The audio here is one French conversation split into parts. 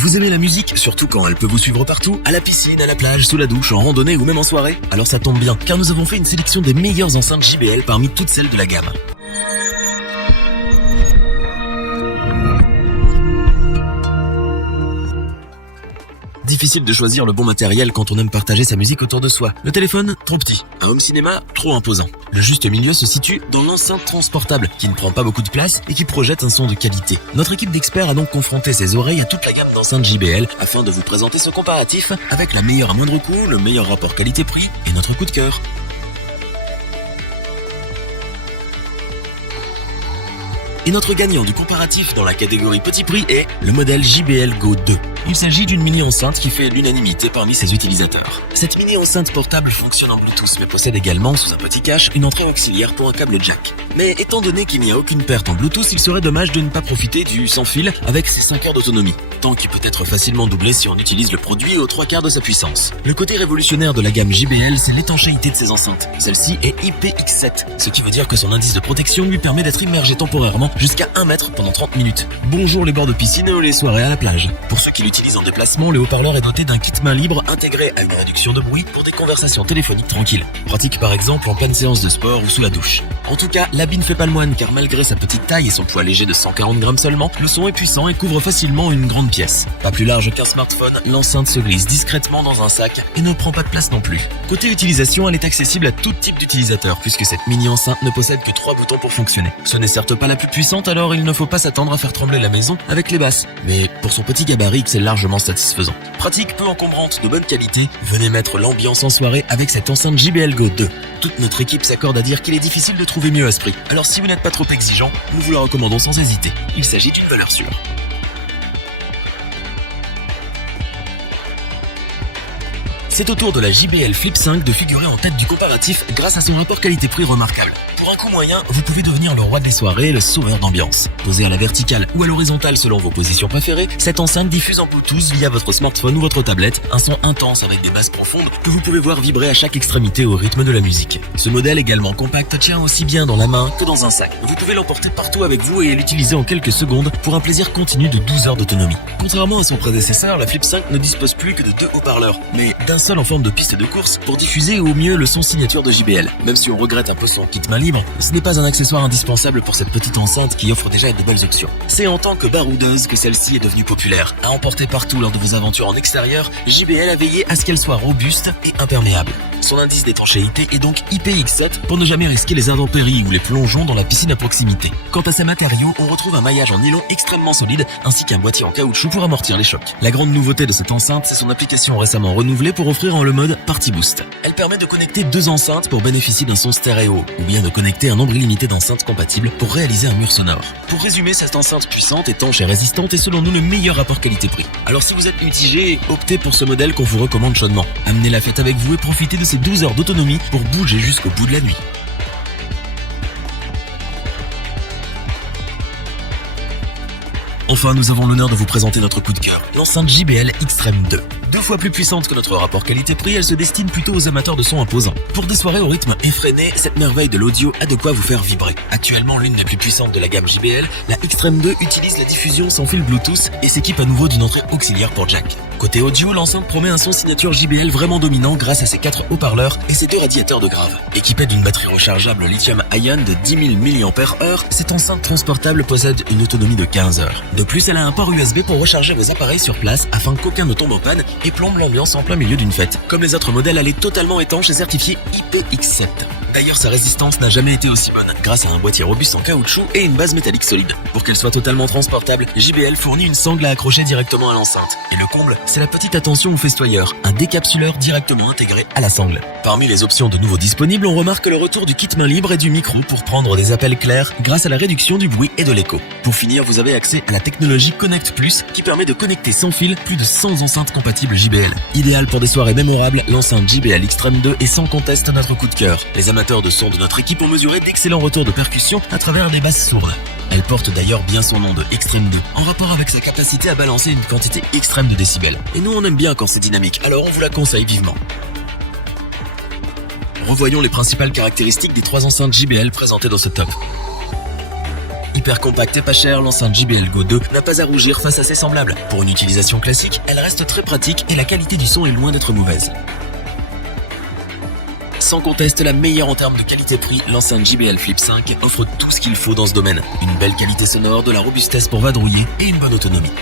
Vous aimez la musique, surtout quand elle peut vous suivre partout, à la piscine, à la plage, sous la douche, en randonnée ou même en soirée? Alors ça tombe bien, car nous avons fait une sélection des meilleures enceintes JBL parmi toutes celles de la gamme. Difficile de choisir le bon matériel quand on aime partager sa musique autour de soi. Le téléphone, trop petit. Un home cinéma, trop imposant. Le juste milieu se situe dans l'enceinte transportable, qui ne prend pas beaucoup de place et qui projette un son de qualité. Notre équipe d'experts a donc confronté ses oreilles à toute la gamme d'enceintes JBL afin de vous présenter ce comparatif avec la meilleure à moindre coût, le meilleur rapport qualité-prix et notre coup de cœur. Et notre gagnant du comparatif dans la catégorie petit prix est le modèle JBL Go 2. Il s'agit d'une mini-enceinte qui fait l'unanimité parmi ses utilisateurs. Cette mini-enceinte portable fonctionne en Bluetooth mais possède également sous un petit cache une entrée auxiliaire pour un câble jack. Mais étant donné qu'il n'y a aucune perte en Bluetooth, il serait dommage de ne pas profiter du sans fil avec ses 5 heures d'autonomie, temps qui peut être facilement doublé si on utilise le produit aux 3/4 de sa puissance. Le côté révolutionnaire de la gamme JBL, c'est l'étanchéité de ses enceintes. Celle-ci est IPX7, ce qui veut dire que son indice de protection lui permet d'être immergé temporairement jusqu'à 1 mètre pendant 30 minutes. Bonjour les bords de piscine ou les soirées à la plage. Pour ceux qui l'utilisent en déplacement, le haut-parleur est doté d'un kit main libre intégré à une réduction de bruit pour des conversations téléphoniques tranquilles. Pratique par exemple en pleine séance de sport ou sous la douche. En tout cas, l'habit ne fait pas le moine car malgré sa petite taille et son poids léger de 140 grammes seulement, le son est puissant et couvre facilement une grande pièce. Pas plus large qu'un smartphone, l'enceinte se glisse discrètement dans un sac et ne prend pas de place non plus. Côté utilisation, elle est accessible à tout type d'utilisateur puisque cette mini-enceinte ne possède que 3 boutons pour fonctionner. Ce n'est certes pas la plus puissante, alors il ne faut pas s'attendre à faire trembler la maison avec les basses. Mais pour son petit gabarit, c'est largement satisfaisant. Pratique, peu encombrante, de bonne qualité, venez mettre l'ambiance en soirée avec cette enceinte JBL Go 2. Toute notre équipe s'accorde à dire qu'il est difficile de trouver mieux à ce prix. Alors si vous n'êtes pas trop exigeant, nous vous la recommandons sans hésiter. Il s'agit d'une valeur sûre. C'est au tour de la JBL Flip 5 de figurer en tête du comparatif grâce à son rapport qualité-prix remarquable. Pour un coût moyen, vous pouvez devenir le roi des soirées et le sauveur d'ambiance. Posée à la verticale ou à l'horizontale selon vos positions préférées, cette enceinte diffuse en Bluetooth via votre smartphone ou votre tablette un son intense avec des basses profondes que vous pouvez voir vibrer à chaque extrémité au rythme de la musique. Ce modèle également compact tient aussi bien dans la main que dans un sac. Vous pouvez l'emporter partout avec vous et l'utiliser en quelques secondes pour un plaisir continu de 12 heures d'autonomie. Contrairement à son prédécesseur, la Flip 5 ne dispose plus que de 2 haut-parleurs, mais d'un seul en forme de piste de course pour diffuser au mieux le son signature de JBL. Même si on regrette un peu son kit main libre, ce n'est pas un accessoire indispensable pour cette petite enceinte qui offre déjà de belles options. C'est en tant que baroudeuse que celle-ci est devenue populaire. À emporter partout lors de vos aventures en extérieur, JBL a veillé à ce qu'elle soit robuste et imperméable. Son indice d'étanchéité est donc IPX7 pour ne jamais risquer les intempéries ou les plongeons dans la piscine à proximité. Quant à ses matériaux, on retrouve un maillage en nylon extrêmement solide ainsi qu'un boîtier en caoutchouc pour amortir les chocs. La grande nouveauté de cette enceinte, c'est son application récemment renouvelée pour offrir en le mode Party Boost. Elle permet de connecter 2 enceintes pour bénéficier d'un son stéréo ou bien de connecter un nombre illimité d'enceintes compatibles pour réaliser un mur sonore. Pour résumer, cette enceinte puissante, étanche et résistante est selon nous le meilleur rapport qualité-prix. Alors si vous êtes mitigé, optez pour ce modèle qu'on vous recommande chaudement. Amenez la fête avec vous et profitez de ces 12 heures d'autonomie pour bouger jusqu'au bout de la nuit. Enfin, nous avons l'honneur de vous présenter notre coup de cœur, l'enceinte JBL Extreme 2. 2 fois plus puissante que notre rapport qualité-prix, elle se destine plutôt aux amateurs de sons imposants. Pour des soirées au rythme effréné, cette merveille de l'audio a de quoi vous faire vibrer. Actuellement l'une des plus puissantes de la gamme JBL, la Extreme 2 utilise la diffusion sans fil Bluetooth et s'équipe à nouveau d'une entrée auxiliaire pour jack. Côté audio, l'enceinte promet un son signature JBL vraiment dominant grâce à ses 4 haut-parleurs et ses 2 radiateurs de grave. Équipée d'une batterie rechargeable lithium-ion de 10 000 mAh, cette enceinte transportable possède une autonomie de 15 heures. De plus, elle a un port USB pour recharger vos appareils sur place afin qu'aucun ne tombe en panne et plombe l'ambiance en plein milieu d'une fête. Comme les autres modèles, elle est totalement étanche et certifiée IPX7. D'ailleurs, sa résistance n'a jamais été aussi bonne, grâce à un boîtier robuste en caoutchouc et une base métallique solide. Pour qu'elle soit totalement transportable, JBL fournit une sangle à accrocher directement à l'enceinte. Et le comble, c'est la petite attention au festoyeur, un décapsuleur directement intégré à la sangle. Parmi les options de nouveau disponibles, on remarque le retour du kit main libre et du micro pour prendre des appels clairs grâce à la réduction du bruit et de l'écho. Pour finir, vous avez accès à la technologie Connect Plus qui permet de connecter sans fil plus de 100 enceintes compatibles JBL. Idéal pour des soirées mémorables, l'enceinte JBL Extreme 2 est sans conteste notre coup de cœur. Les amateurs de son de notre équipe ont mesuré d'excellents retours de percussion à travers des basses sourdes. Elle porte d'ailleurs bien son nom de Extreme 2, en rapport avec sa capacité à balancer une quantité extrême de décibels. Et nous on aime bien quand c'est dynamique, alors on vous la conseille vivement. Revoyons les principales caractéristiques des 3 enceintes JBL présentées dans ce top. Super compact et pas cher, l'enceinte JBL Go 2 n'a pas à rougir face à ses semblables. Pour une utilisation classique, elle reste très pratique et la qualité du son est loin d'être mauvaise. Sans conteste la meilleure en termes de qualité-prix, l'enceinte JBL Flip 5 offre tout ce qu'il faut dans ce domaine. Une belle qualité sonore, de la robustesse pour vadrouiller et une bonne autonomie.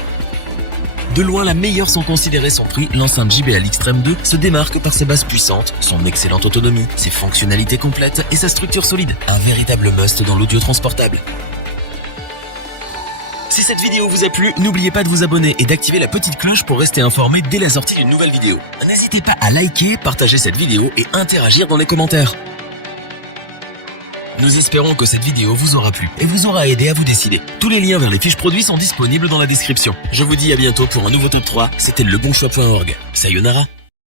De loin la meilleure sans considérer son prix, l'enceinte JBL Extreme 2 se démarque par ses basses puissantes, son excellente autonomie, ses fonctionnalités complètes et sa structure solide. Un véritable must dans l'audio transportable. Si cette vidéo vous a plu, n'oubliez pas de vous abonner et d'activer la petite cloche pour rester informé dès la sortie d'une nouvelle vidéo. N'hésitez pas à liker, partager cette vidéo et interagir dans les commentaires. Nous espérons que cette vidéo vous aura plu et vous aura aidé à vous décider. Tous les liens vers les fiches produits sont disponibles dans la description. Je vous dis à bientôt pour un nouveau top 3, c'était lebonchoix.org. Sayonara.